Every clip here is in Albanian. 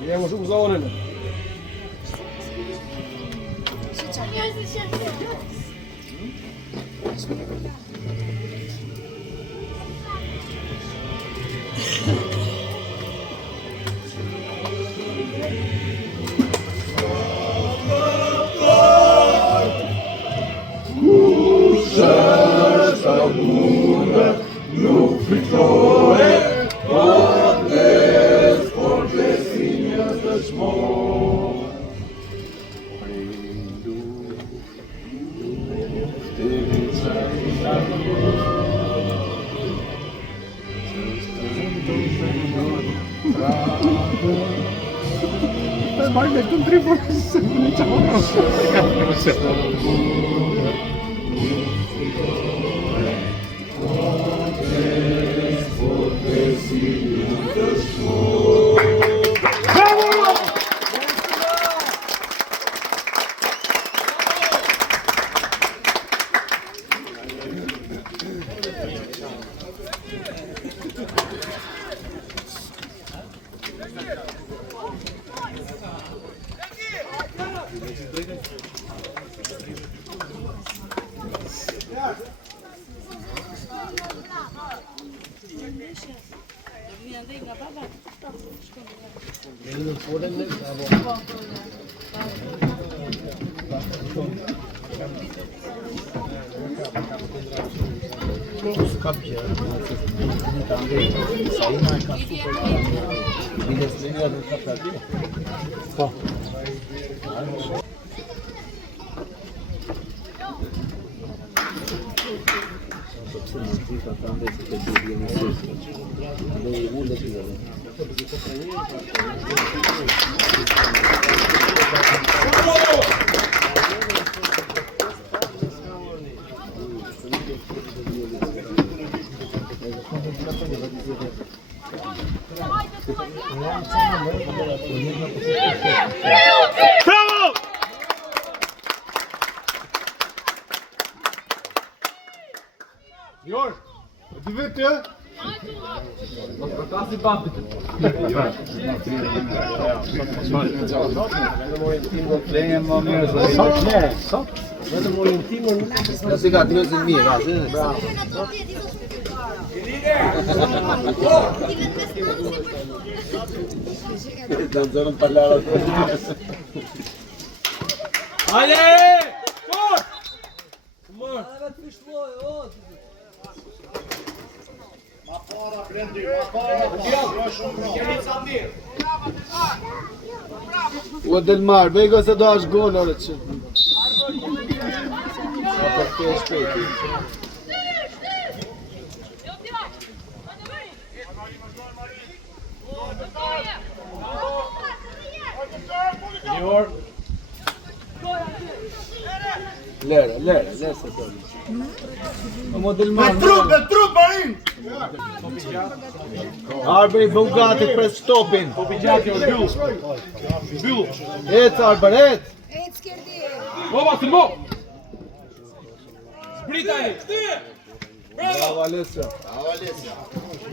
Vediamo su zone. Mai metto un triplo se non diciamo Jorg, du vet ju? Fantastiskt band. Jag tycker att det är mer alltså. Bra. Danzano parlare. Allez! Fort! Kom O Del Mar, bëj se do është gol orë që. Apo të shpejti. Jor. Lera se të. O Del Mar. Me trup in! Arbër i Bugatti për stopin. Popi gjati o zbyll. Zbyll. Ec Arbër, ec. Ec Kerdi. Baba të mo. Zbritani. Bravo Alessia.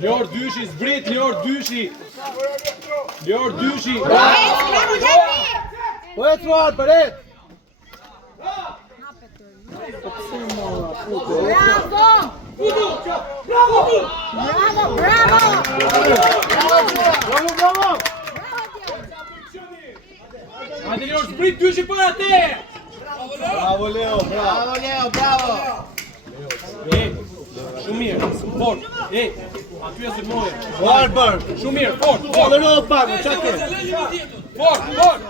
Lor dyshi, zbrit, lor dyshi. Lor dyshi. Po ec o Arbër, ec. Bravo! Bravo! Bravo! Hajde Lor, zbrit dyshi para te. Bravo Leo, bravo. Shumë mirë. Fort. Aty e sulmoje. Arbër. Shumë mirë, fort, fort. Vlerë pak, çka ke? Fort, fort.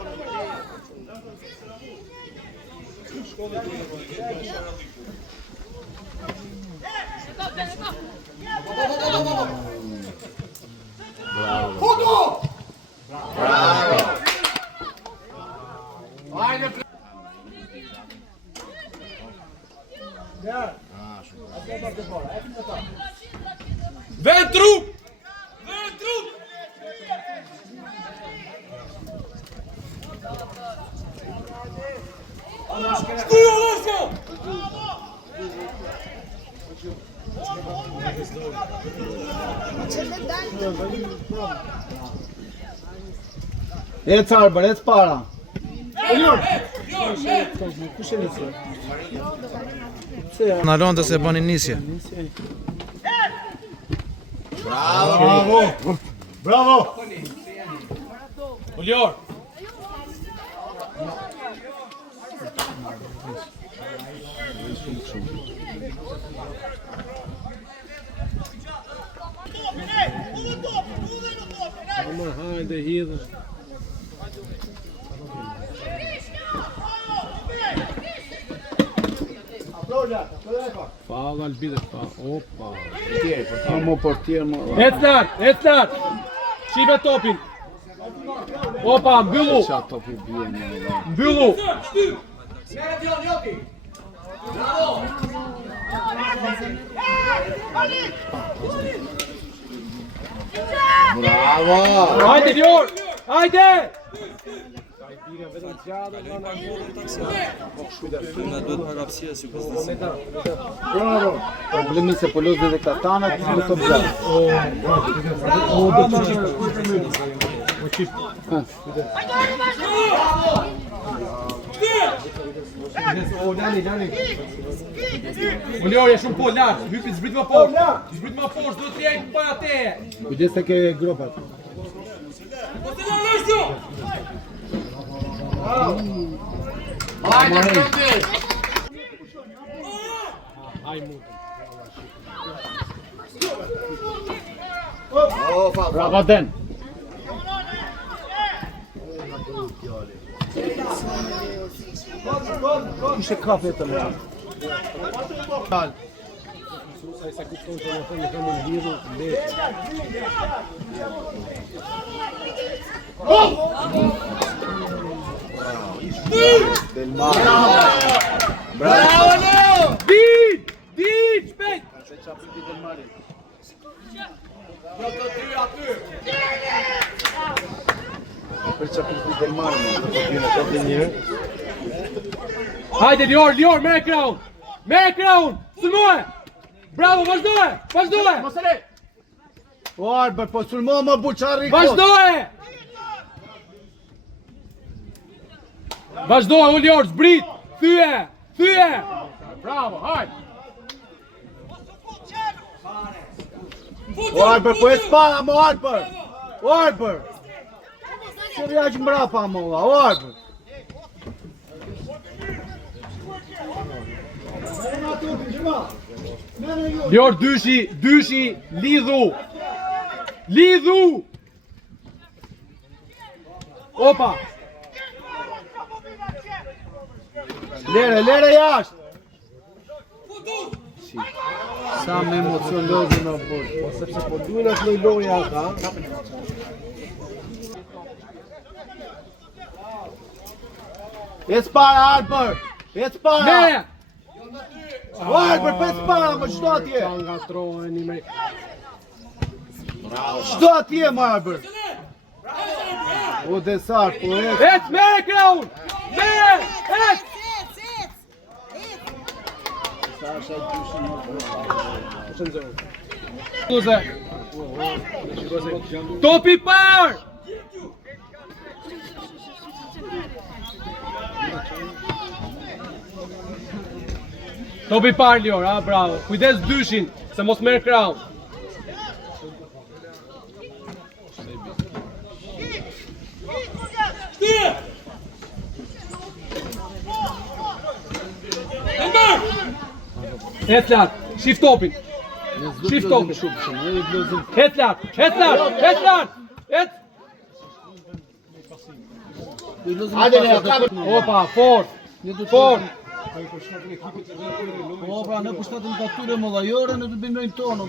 Ventru! Ventru! Shkujo, Losjo! Ec Arbër, ec para. Në Londë se bani nisje. Bravo. Bravo. Ulior! Hajde hidhë. Fala Albide, opa. Amo portier më. Ec lart! Shive topin! Opa, mbyllu! Çfarë topi bie më. Mbyllu! Bravo. Hajde, Lior! Hajde! Bravo. Problemi se po lozë dhe katana ti më të bëj. Ulior, je shumë po lart, hypi zbrit më poshtë. Zbrit më poshtë, duhet të jep pa atë. Kujdes se ke gropat. Bravo Den. Kishe kafe të më. Sa kupton se më thënë kam lidhur lehtë. Del Mar. Bravo Leo. Vit, shpejt! Se çapi ti Del Mar. Për çapi ti Del Mar. Hajde, Lior, me ekran! Me ekran! Sulmoje! Bravo, vazhdoje! Mos e le. O Arbër, po sulmo më buçarri. Vazhdoje! Vazhdoje, Ulior, zbrit! Thyje! Bravo, hajde! O Arbër, po e spara mo Arbër. O Arbër. Se rjaq mbrapa mo, o Arbër. Lior, dyshi, lidhu! Opa! Lere jashtë. Sa me emocionozi në bosh. Po sepse po duhen atë lloj loja ata. Ec para Arbër. Ec para. Me! O Arbër, po ec para, më çdo atje. Ta ngatroheni me Çdo atje më Arbër. O Desar, po ec. Ec me ekran! Ec! Scuze! Topi par! Topi par, Lior, bravo. Kujdes dyshin, se mos merr krahun. Ec lart, shift topin. Shift tokën. Het lart, het lart, het lart. Het. Hajde Leo, kapë. Opa, fort. Fort. Po pra, ne pushtatim ka tyre më dhajore, ne të bëjmë tonë.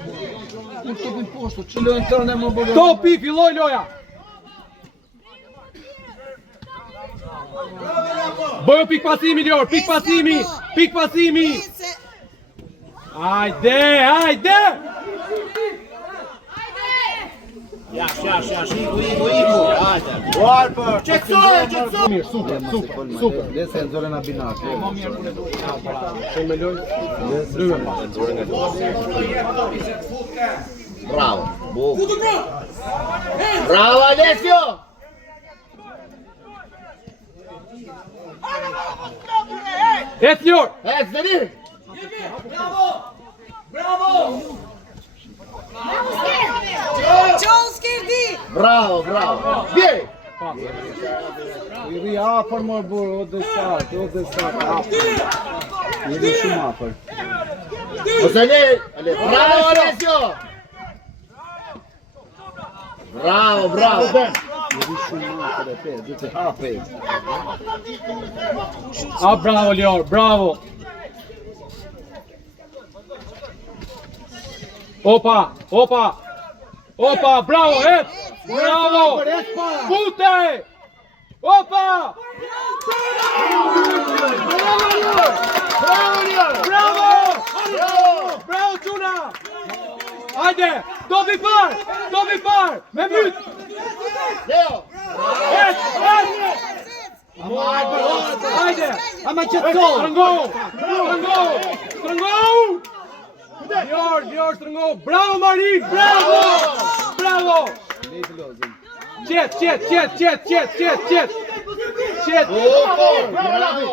Nuk të bëjmë poshtë, që lojnë tërë më bëjmë. Topi, filloj loja. Bëjo pik pasimi, Lior, pik pasimi. Pik pasimi. Hajde, hajde. Jash, iku. Hajde. Warper. Qetësoj. Mirë, super. Lese e nxore na binar. Bravo. Bravo Alessio. Et Lior. Zeri. Qonë s'kerdi! Bravo. Vjeri. Jeri afër më burë, o dhe sartë. Jeri shumë afër. Ozele. Bravo Alessio. Bravo. Jeri shumë afër e pe, dhe të hape. Ah, bravo Lior, bravo. Opa, bravo, het. Bravo. Pute. Opa. Bravo. Bravo Tuna. Hajde, topi par. Me myt. Leo. Het. Hajde. Ama qëtëso. Strëngo. Lior, strëngo. Bravo Marin, bravo. Qet. Bravo.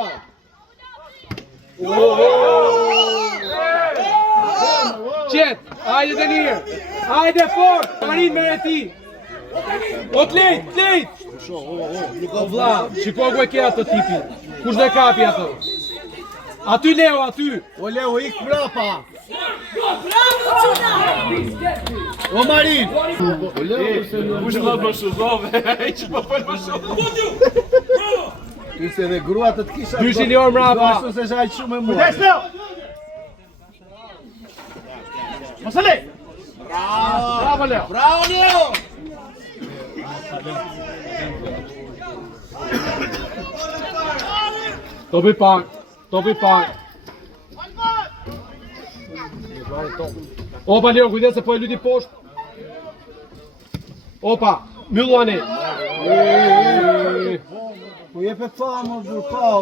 Qet, hajde Denir. Hajde fort. Marin me reti. O t'lejt. O vlla, shiko ku e ke ato tipi. Kush dhe kapi ato? Aty Leo, aty. O Leo, ik mbrapa. Bravo, Quna! O Marin. Kush dhe më shuzove, që më për më shuzove. Ty se dhe grua të kisha. 200 Lior mrapa. Ashtu se shaj shumë e mua. Bravo Leo. Bravo Leo. Topi pak. Opa Leo, kujdes se po e lyti poshtë. Opa, mylluani. Po jep e famë, burë, pau.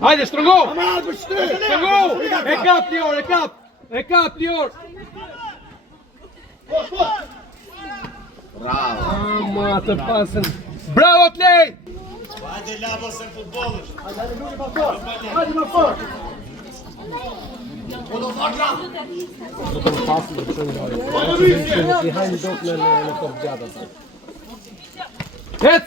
Hajde, shtrëngo. Shtrëngo. E kap Lior. Bravo. Ama të pasën. Bravo Tlej. Hajde labos e futbolës. I hajnë dok në top gjata. Het.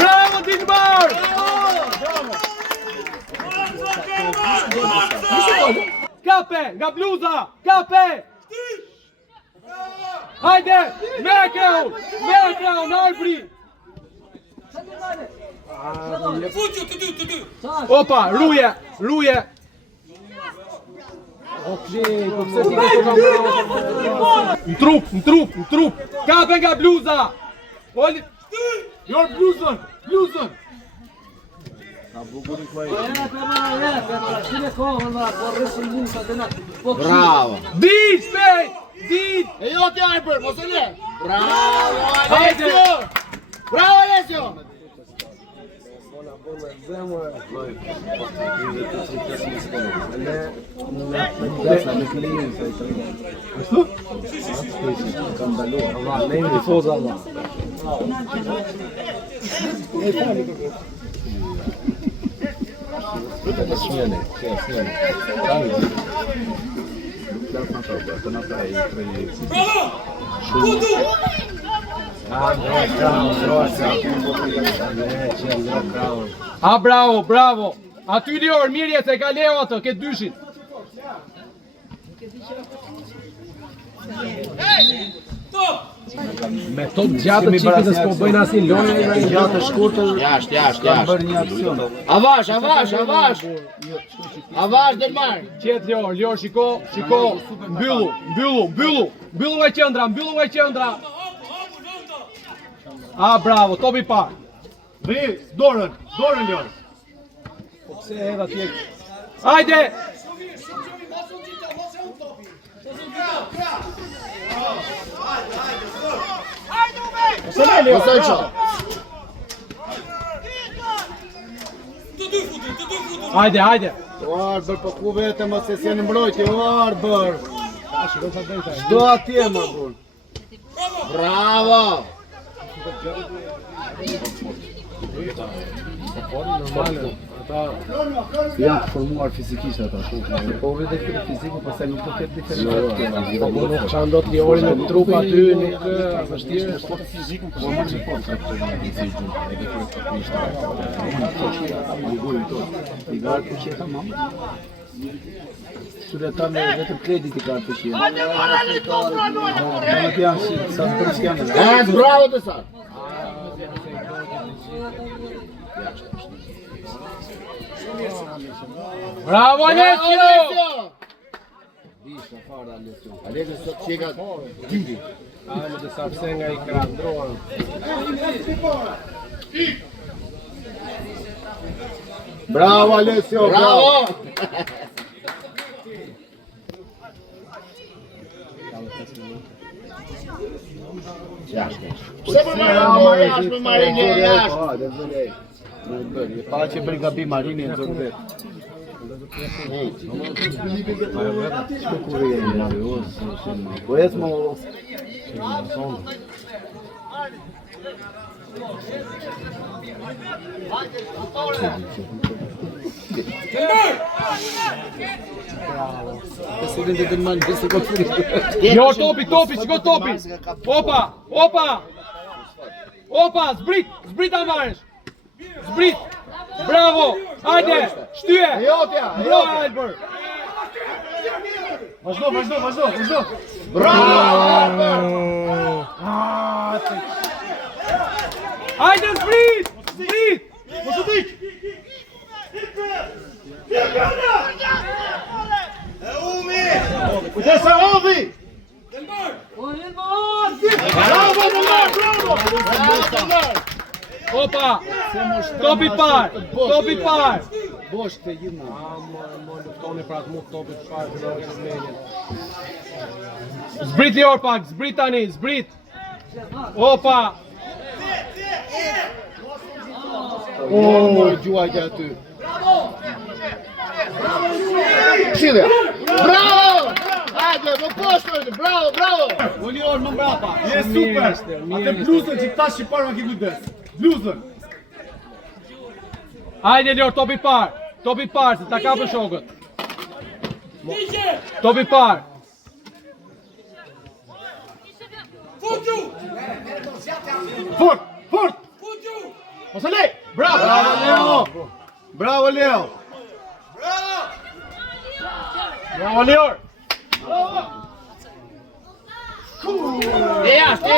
Bravo Digmar. Kape, nga bluza. Hajde, Merkraun, Arbri. Opa, ruje. Në trup. Kape nga bluza. Your bluzën. Bravo. Dit. E jo ti Arbër, mos e le. Bravo Hajde. Alessio. A, bravo, bravo. Aty Lior, mirë jetë, e ka leo atë, ke dyshin. Me top gjatë qipit dhe s'po bëjnë asin lojë. Gjatë shkurtër. Jashtë. Bërë një aksion. Avash. Avash Delmar. Qetë Lior, shiko, mbyllu e qendra. A, bravo, topi parë. Vri, dorën Lior. Pse edhe atje. Hajde! Hajde! Arbër, po ku vetëm ose se në mbrojtje, Arbër. Shdo atje më burë. Bravo. Janë të formuar fizikisht ata, po vetë këtë fiziku pastaj nuk do ketë diferencë. Po nuk çan dot Liori me trup aty, nuk vështirë. Sport fizikun po më shumë fort këtë fizikun. Edhe kur të ishte. I garë që tamam. Suretan me vetëm kredit i garë që. Nuk janë si sa përskjanë. Bravo të sa. Bravo, Alessio! Bisha fare Alessio. Alessio sot çeka dyri. Ajme dhe sa pse nga i krandrohen. Bravo Alessio, Bravo. Jashtë. Pse po Marini jashtë? Pa që bëri gabim Marini në zonë vetë. Po jetë më... Jo, topi, shiko topi! Opa, zbrit Amaresh! Zbrit! Bravo! Hajde! Shtyje! Bravo, Albert! Vazhdo! Bravo. Hajde, zbrit! Mos u dik! Kujtesa Ovi! Bravo! Opa! Topi par! Bosh të gjithë më. Më luftoni pra të mu topit parë të nërë menjen. Zbrit Lior pak, zbrit tani, zbrit! Opa! Gjuajtja aty. Shilja. Bravo! Hajde, më poshtë, bravo! Lior më mbrapa. Je super. Atë bluzën që ta shqipar më ki kujdes. Bluzën. Hajde Lior, topi par, se ta kapë shokët. Topi par. Fort! Mos e lej! Bravo Leo! Bravo Lior! E jashtë.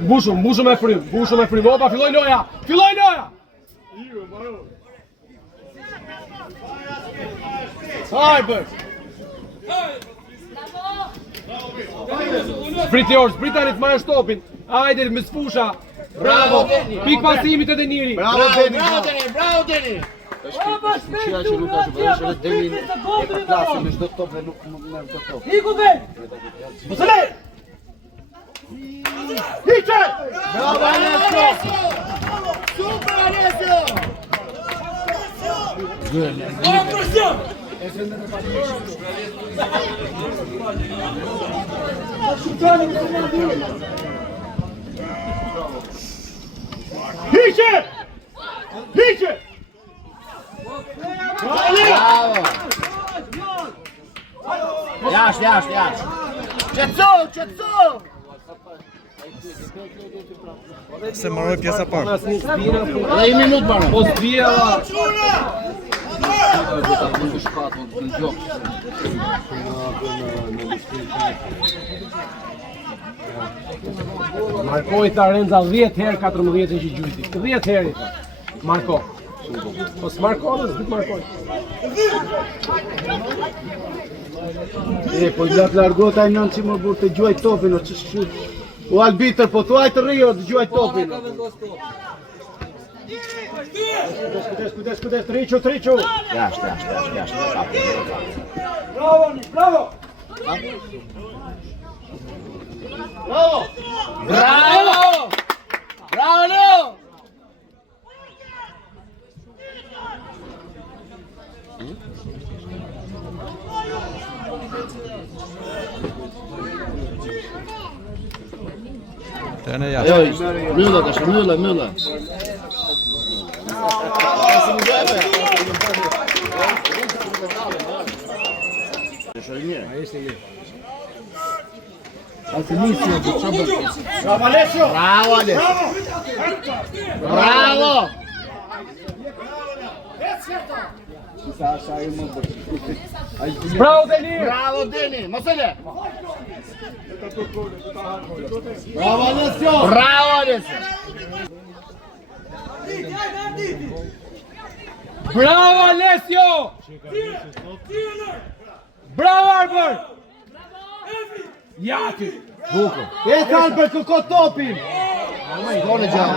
Mbushum me frym. Opa, filloj loja! Hajbër! Zbrit Lior, zbrit tani të marrë shtopin. Hajde, me sfusha. Bravo! Pik pasimit e Deniri. Bravo Deni. Shqia që nuk është vërë, shërë Denin e ka klasë me shdo top dhe nuk merë të top. Mos e lej! Hiqe! Bravo Alessio! Super Alessio. Hiqe! Bravo! Jashtë. Qetëso! Se mbaroi pjesa parë. Edhe 1 minutë para. Po zbie valla. Marko i tha Renza 10 herë 14 që gjujti. 10 herë i tha. Marko. Po s'marko, s'dit markoj. Po gjatë largot ai nën që më burë të gjuaj topin, o që shqyt. O arbitër, po thuaj të Rio të gjuaj topin. Kujdes, Triqo. Jashtë. Bravo! Bravo, Leo! Tene jashtë. Müller. Bravo! Bravo Denir! Bravo, Deni! Mosele! Bravo, Alessio! Bravo Alessio! Bravo Arbër! Jati! E Albër kërko topin! Gol e gjatë.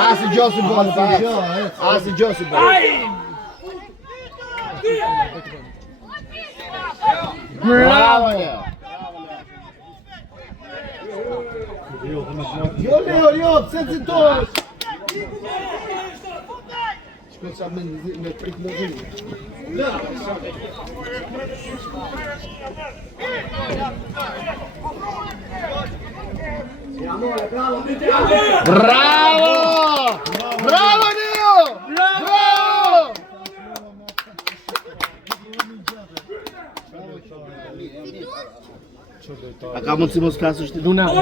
Asi Gjosi bol. Bravo, Leo! Jo, pse të dorës? Bravo! Bravo, Leo! Bravo! A ka mundësi mos klasësh ti? Luna. Ti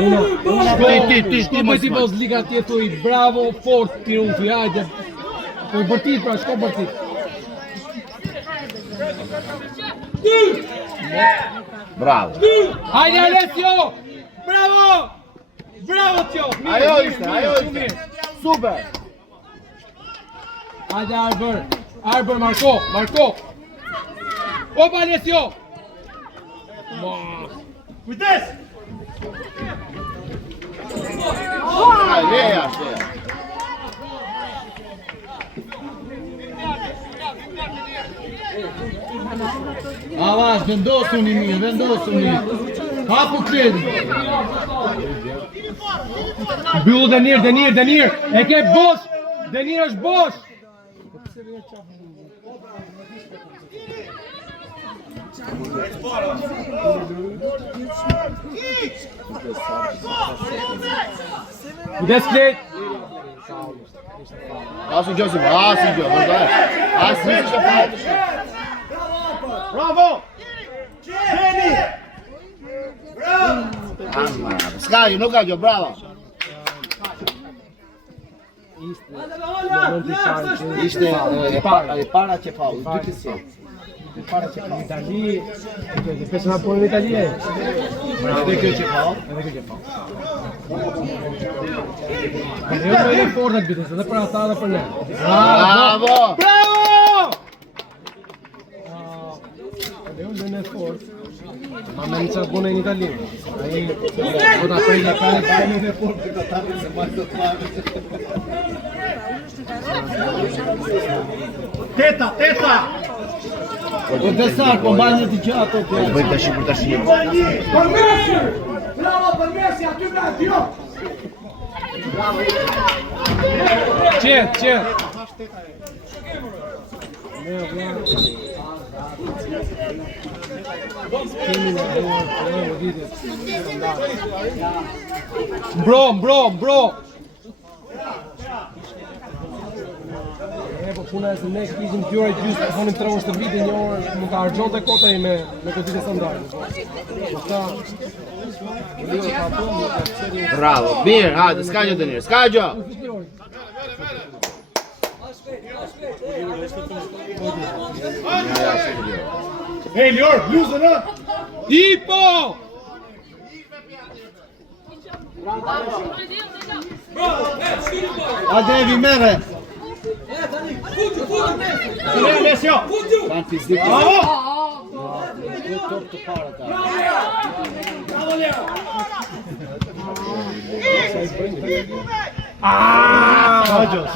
Shko mos ti mos liga tjetër i bravo, fort, triumfi, hajde. Po i bërtit pra, shko bërtit. Bravo! Hajde Alessio! Bravo! Bravo Tjo! Ajo ishte. Super! Hajde Arbër, Marko! Opa Alessio! Kujdes! Leja. Avash, vendosuni mirë. Hapu kredi. Mbyllu Denir! E ke bosh! Denir është bosh! Kujdes Klet! Asi Gjosi, vërtet. Asi ishte fare. Bravo! Ska, ju nuk ka gjë, bravo. Ishte e para që pa, u dy kësi. Itali, pensa na porra italiana. Edhe kjo që pa. Eu não ia fora de vida, para ata dhe për ne. Bravo! Bravo! Eu não ia fora. Ma me një qatë bune në italian. Ai, do ta prej la kare për në fort të katarë se marrë të tlavë. Teta! O desar, po mbajnë të gjatë o Bëj tash për tash. Bravo për Messi, aty nga Dio. Qet. Bro. Po puna e se ne kishim 2 orë gjysmë, telefonin 3 orë të vitin, 1 orë mund ta harxhonte kota ime me goditje standarde. Po ta Bravo, mirë, hajde, s'ka gjë Denir, s'ka gjë. Hey, Lior, bluzën, ha? Tipo! Hajde Evi, mere! Kanë fizik. Bravo! Top të para ta.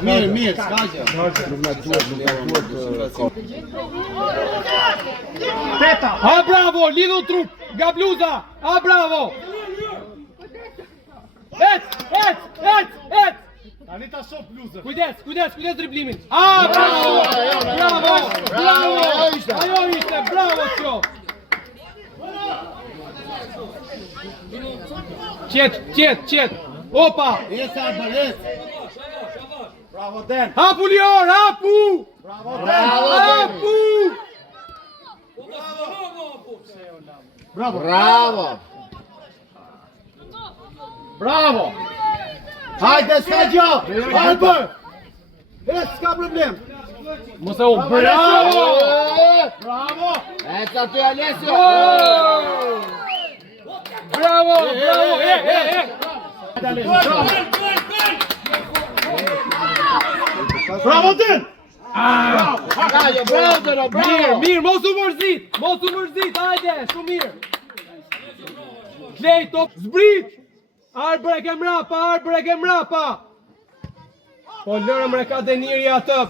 Mirë, s'ka gjë. Nuk na duhet. Teta! A bravo, lidhu trup, nga bluza! A bravo! Et! Tani ta shoh bluzën. Kujdes driblimin. A bravo! Bravo! Ajo ishte, bravo qof! Qet! Opa! Esa Arbalet. Bravo Den! Hapu Lior, hapu! Hapu! Bravo! Hajde, s'ka gjë! Arbër! S'ka problem! Mos e u, bravo! Ecco tu Alessio! Bravo! Bravo Den! Mirë, mos u mërzit, hajde, shumë mirë! Klej, top, zbrit! Arbër e ke mrapa! Po lërë më ka Deniri atë!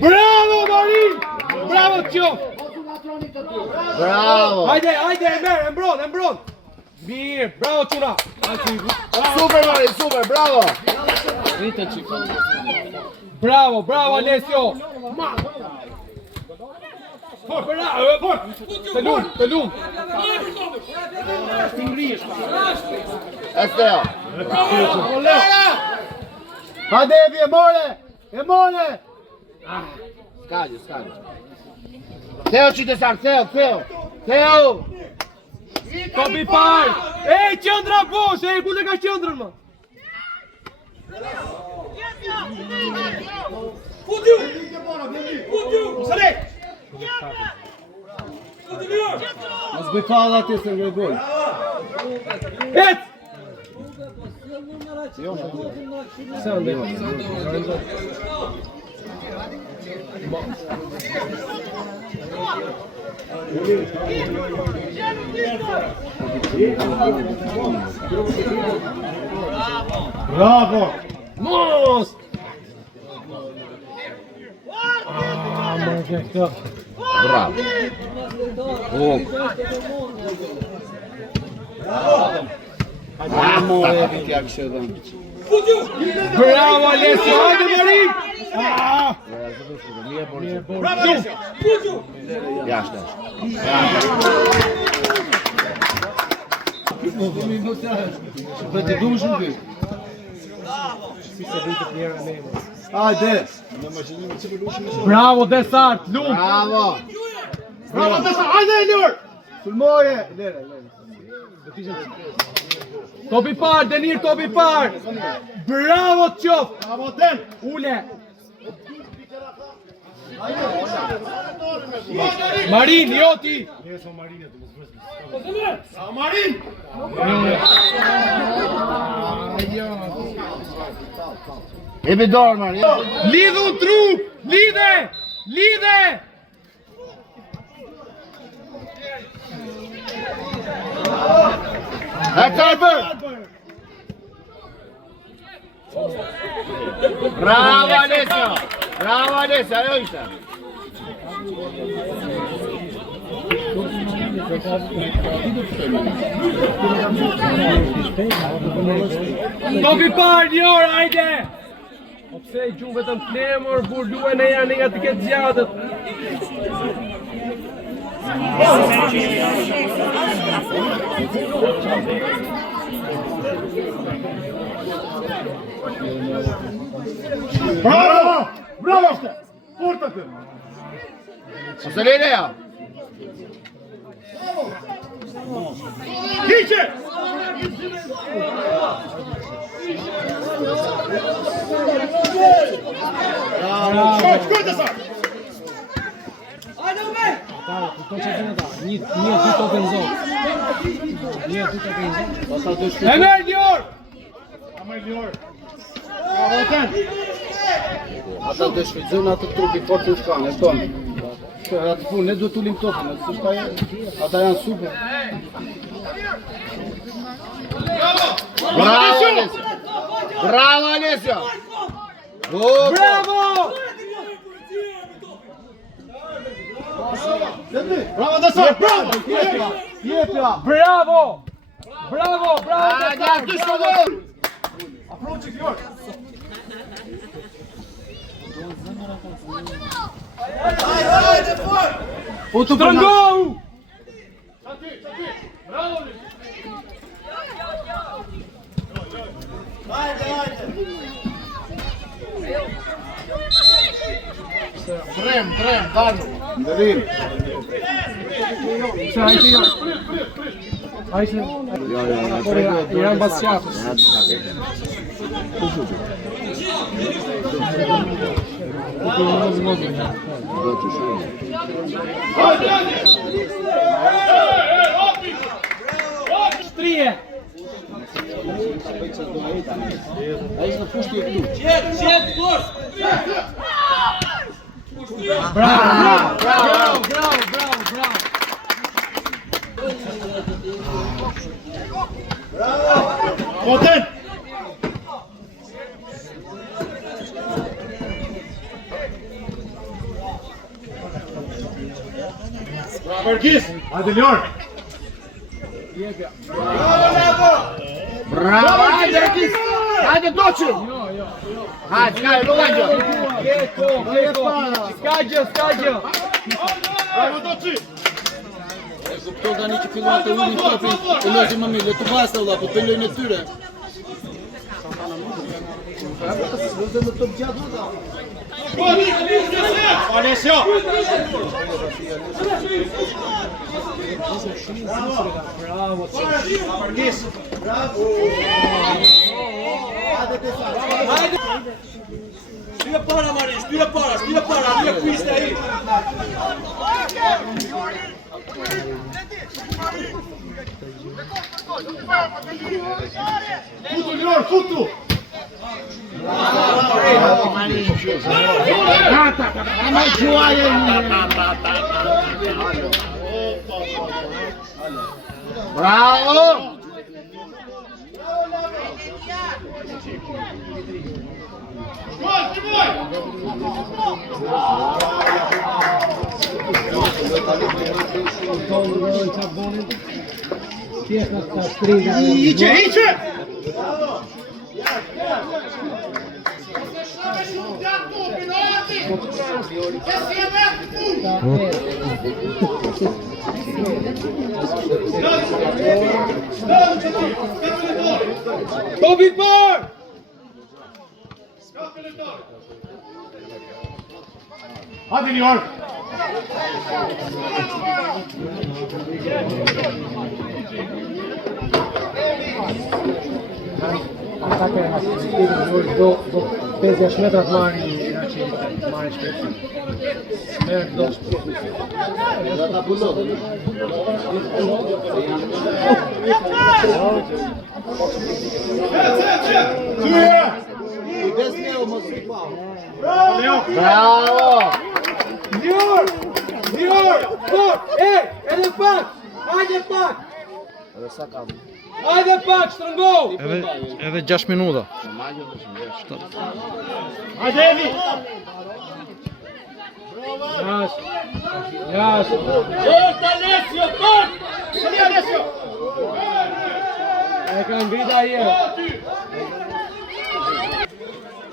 Bravo Marin! Bravo qof! Bravo! Hajde, e merë, e mbron! Mirë, bravo quna! Super Marin, super, bravo! Bravo Alessio! Të lum! Esteo! Hajde Evi, e more! S'ka gjë. Theo qytetar, Theo! Topi par! Ej, qëndra bosh! Ej, ku të ka qëndrën më? Mos bëj falla ti se ngre gol. Et! Bravo! Mos! Bravo! Amore, che ha visto tanto. Bravo Alessio, hajde Marin! Bravo Alessio! Jashtë. Bëti dushën ty. Hajde! Bravo Desart, lum! Bravo! Hajde Lior! Sulmoje! Lere. Topi par, Denir, topi par! Bravo qof! Bravo Den! Ule! Marin, joti! Marin! Ebi dorë, Marin. Lidhu trup! Lidhe! Bravo Alessio, ajo ishte. Topi par, Lior, hajde! O pse i gjumë vetëm flemur, bur luajnë e janë nga të ketë zjatët. Bravo! Fort atë! Ose Leja! Hiqe! Shkojtë sa! To që të ta, një dy topë në zonë. Një dy topë në zonë. Emel Dior! Ata të shfrytëzojnë atë trupi fort në shkanë, e tonë. Atë punë, ne duhet ullim topën, ata janë super. Bravo Alessio! Bravo Alessio! Bravo! Bravo Dasar! Bravo! Jepja! Bravo! Bravo, bravo! Hajde, ashtu shkodon! Putu për në... Trëngohu! Trem, Danu! Ndërim! Se hajtë jo. Hajtë i ranë basë qafës. Shtrije! A ishtë në pushti e këtu. Qetë, forës! Bravo! Poten! Bergis! Hajde Lior! Bravo! Hajde Bergis! Hajde Doçi! Hajde, kaj, Rolanjo! Skagjë! Bravo Doçi! Kupton tani që filluan të ullin topin, e lojnë më mirë, të basta valla, po të lojnë e tyre. Alessio! Bravo! Bergis! Shtyre para, Marin, shtyre para, një kuiste aí! Futu Lior, futu! Bravo! Iće! Topi par! Hadi Lior! Atake asistirin do 50 metrat marri shpejt. Merë do Bravo! Lior! Fort! Edhe pak! Hajde pak! Hajde pak, shtrëngohu! Edhe 6 minuta. Hajde Evi! Jashtë. Alessio, fort! Sali Alessio! E ka ngrita herë.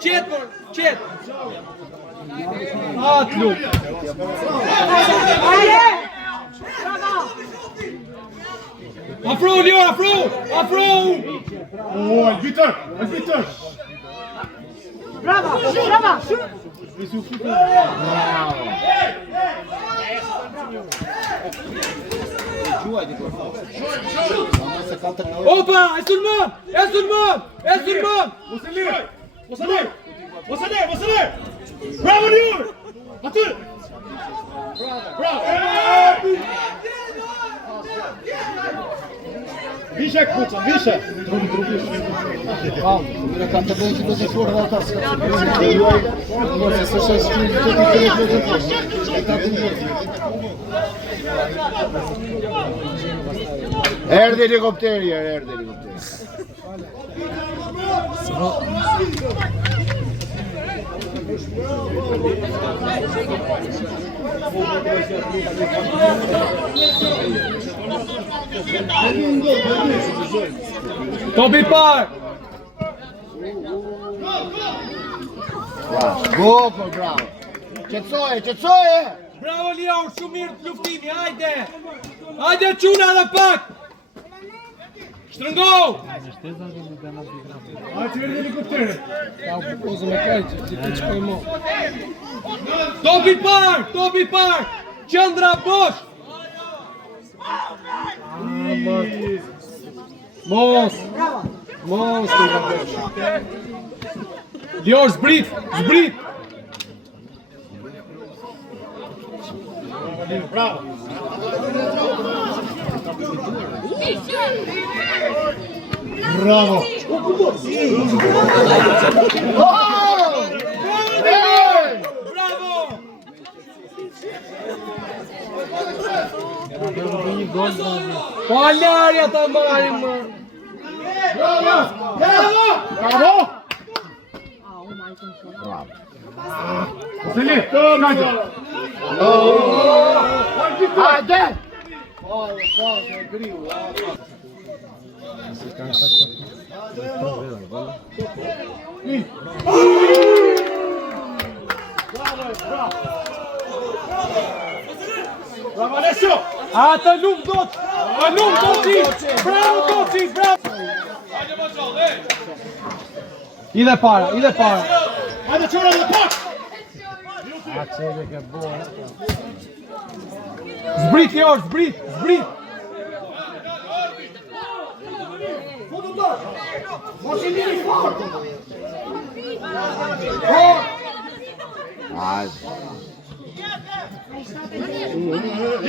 Qetë! Atlu! Afro, Lior, afro! Oh, arbiter! Bravo, bravo. Opa, e sulmon! E sulmon! E sulmon! Mos e le! Bravo Lior! Aty! Bravo! Vishe kuca, vishe! Mire kam të bëjnë që do të forë dhe ata s'ka që bëjnë se së shkri të të Erdhe helikopteri, erdhe helikopteri. Topi par! Goko, bravo. Qetësoje! Bravo Lior, shumë mirë të luftimi, hajde! Hajde quna dhe pak! Shtrëngohu! Hajde erdhe helikopteri! Ka u propozë me kajtë, që ti qëpoj mo. Topi par! Qëndra bosh! Mos! Mos të nga bosh. Lior, zbrit! Bravo! Bravo! Bravo! Po alarja ta marim, më! Bravo! Seli, Nigel! Hajde! Bravo Alessio! A të lumë do të! A lumë do të! Bravo do të! Bravo! Ide para! Hajde qëra dhe pak! Zbrit Lior, zbrit!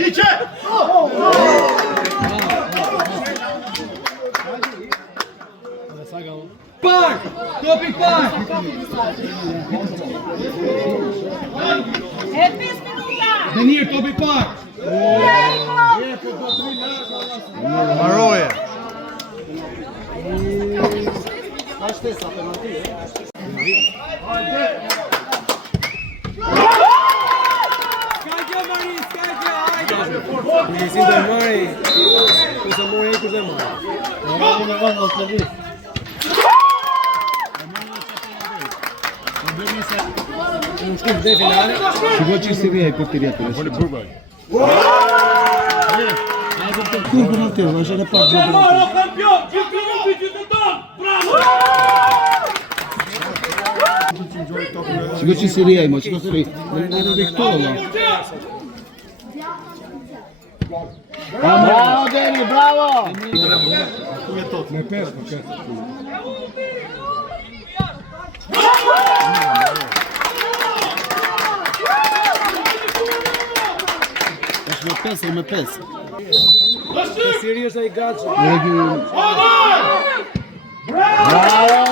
Iqe! Par! Topi par! E 5 minuta. Denir, topi par! Maroje. Skajgja Mari, skajgja, hajde! Si të mari, kurse mori e kurse mari. Në shkup dhe finale. Shiko që si rije kur të rjetë. Kur për në tërë, është edhe pak gjë për në tërë. Kampion! Bravo! Shiko që si rije, mo, shiko si në dhe këto, no. Bravo, Deni, bravo! Me pesë, për këtë. është me pesë, me pesë. Siri është ai gaçë. Bravo!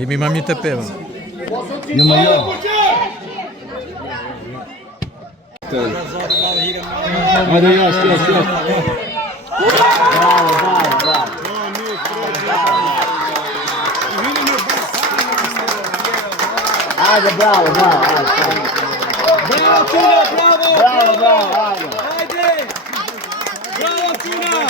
Jemi ma mirë të peva. Jo më jo. Hajde jashtë. Bravo. Hajde, bravo. Bravo Quna, bravo! Bravo. Hajde! Bravo Quna!